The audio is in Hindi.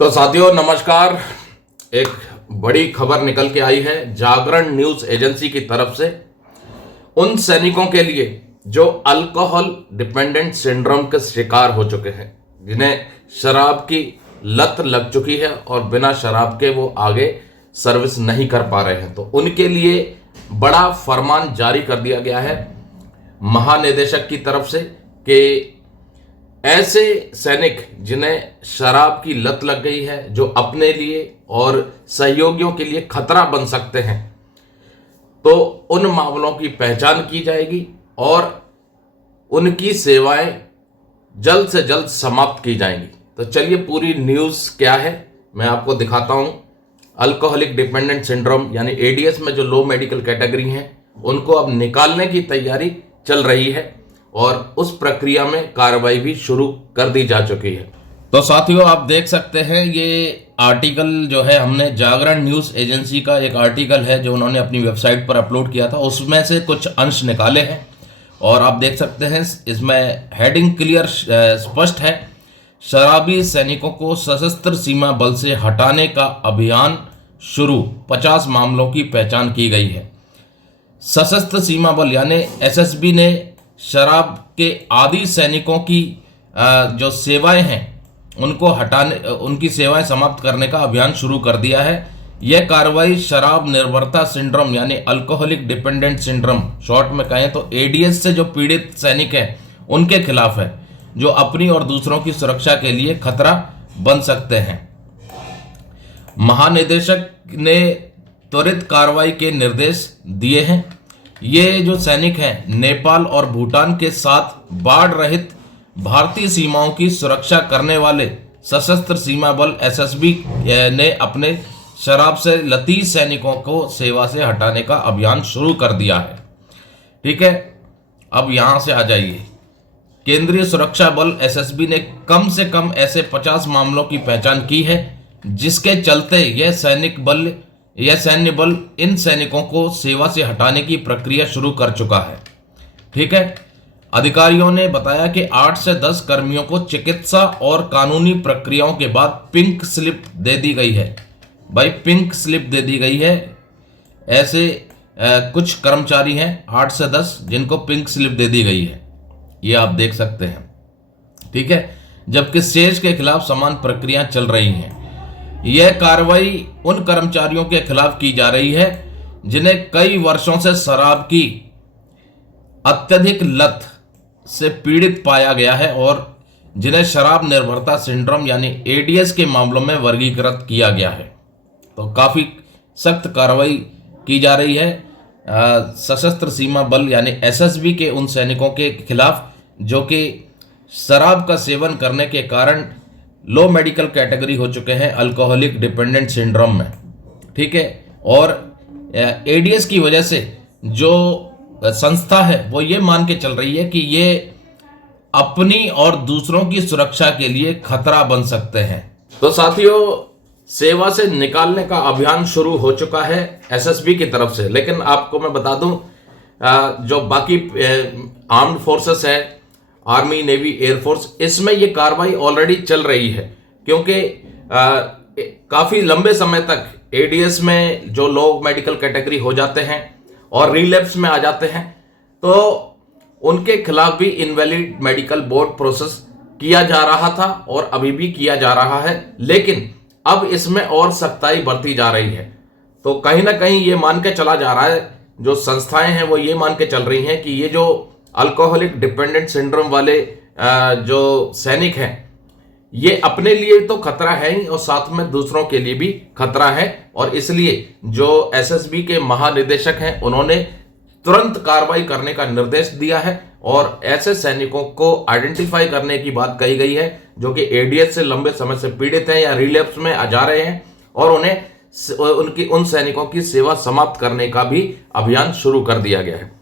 तो साथियों नमस्कार। एक बड़ी खबर निकल के आई है जागरण न्यूज एजेंसी की तरफ से उन सैनिकों के लिए जो अल्कोहल डिपेंडेंट सिंड्रोम के शिकार हो चुके हैं, जिन्हें शराब की लत लग चुकी है और बिना शराब के वो आगे सर्विस नहीं कर पा रहे हैं। तो उनके लिए बड़ा फरमान जारी कर दिया गया है महानिदेशक की तरफ से कि ऐसे सैनिक जिन्हें शराब की लत लग गई है, जो अपने लिए और सहयोगियों के लिए खतरा बन सकते हैं, तो उन मामलों की पहचान की जाएगी और उनकी सेवाएं जल्द से जल्द समाप्त की जाएंगी। तो चलिए पूरी न्यूज़ क्या है मैं आपको दिखाता हूं। अल्कोहलिक डिपेंडेंट सिंड्रोम यानी एडीएस में जो लो मेडिकल कैटेगरी हैं, उनको अब निकालने की तैयारी चल रही है और उस प्रक्रिया में कार्रवाई भी शुरू कर दी जा चुकी है। तो साथियों आप देख सकते हैं ये आर्टिकल जो है, हमने जागरण न्यूज एजेंसी का एक आर्टिकल है जो उन्होंने अपनी वेबसाइट पर अपलोड किया था, उसमें से कुछ अंश निकाले हैं और आप देख सकते हैं इसमें हेडिंग क्लियर स्पष्ट है। शराबी सैनिकों को सशस्त्र सीमा बल से हटाने का अभियान शुरू, 50 मामलों की पहचान की गई है। सशस्त्र सीमा बल यानी एसएसबी ने शराब के आदी सैनिकों की जो सेवाएं हैं उनको हटाने, उनकी सेवाएं समाप्त करने का अभियान शुरू कर दिया है। यह कार्रवाई शराब निर्भरता सिंड्रोम यानी अल्कोहलिक डिपेंडेंट सिंड्रोम, शॉर्ट में कहें तो एडीएस से जो पीड़ित सैनिक हैं उनके खिलाफ है, जो अपनी और दूसरों की सुरक्षा के लिए खतरा बन सकते हैं। महानिदेशक ने त्वरित कार्रवाई के निर्देश दिए हैं। ये जो सैनिक हैं नेपाल और भूटान के साथ बाढ़ रहित भारतीय सीमाओं की सुरक्षा करने वाले सशस्त्र सीमा बल एसएसबी ने अपने शराब से लतीफ सैनिकों को सेवा से हटाने का अभियान शुरू कर दिया है। ठीक है, अब यहां से आ जाइए। केंद्रीय सुरक्षा बल एसएसबी ने कम से कम ऐसे 50 मामलों की पहचान की है जिसके चलते यह सैन्य बल इन सैनिकों को सेवा से हटाने की प्रक्रिया शुरू कर चुका है। ठीक है, अधिकारियों ने बताया कि 8 से 10 कर्मियों को चिकित्सा और कानूनी प्रक्रियाओं के बाद पिंक स्लिप दे दी गई है। भाई पिंक स्लिप दे दी गई है। ऐसे कुछ कर्मचारी हैं 8 से 10 जिनको पिंक स्लिप दे दी गई है, ये आप देख सकते हैं। ठीक है, जबकि शेष के खिलाफ समान प्रक्रियां चल रही हैं। यह कार्रवाई उन कर्मचारियों के खिलाफ की जा रही है जिन्हें कई वर्षों से शराब की अत्यधिक लत से पीड़ित पाया गया है और जिन्हें शराब निर्भरता सिंड्रोम यानी एडीएस के मामलों में वर्गीकृत किया गया है। तो काफ़ी सख्त कार्रवाई की जा रही है सशस्त्र सीमा बल यानी एसएसबी के उन सैनिकों के खिलाफ जो कि शराब का सेवन करने के कारण लो मेडिकल कैटेगरी हो चुके हैं अल्कोहलिक डिपेंडेंट सिंड्रोम में। ठीक है, और एडीएस की वजह से जो संस्था है वो ये मान के चल रही है कि ये अपनी और दूसरों की सुरक्षा के लिए खतरा बन सकते हैं। तो साथियों सेवा से निकालने का अभियान शुरू हो चुका है एसएसबी की तरफ से, लेकिन आपको मैं बता दूं जो बाकी आर्म्ड फोर्सेस है, आर्मी, नेवी, एयरफोर्स, इसमें ये कार्रवाई ऑलरेडी चल रही है क्योंकि काफ़ी लंबे समय तक एडीएस में जो लोग मेडिकल कैटेगरी हो जाते हैं और रिलैप्स में आ जाते हैं तो उनके खिलाफ भी इनवैलिड मेडिकल बोर्ड प्रोसेस किया जा रहा था और अभी भी किया जा रहा है, लेकिन अब इसमें और सख्ताई बरती जा रही है। तो कहीं ना कहीं ये मान के चला जा रहा है, जो संस्थाएं हैं वो ये मान के चल रही हैं कि ये जो अल्कोहलिक डिपेंडेंट सिंड्रोम वाले जो सैनिक हैं ये अपने लिए तो खतरा है ही और साथ में दूसरों के लिए भी खतरा है, और इसलिए जो एसएसबी के महानिदेशक हैं उन्होंने तुरंत कार्रवाई करने का निर्देश दिया है और ऐसे सैनिकों को आइडेंटिफाई करने की बात कही गई है जो कि एडीएस से लंबे समय से पीड़ित हैं या रिलैप्स में आ जा रहे हैं, और उन्हें उन सैनिकों की सेवा समाप्त करने का भी अभियान शुरू कर दिया गया है।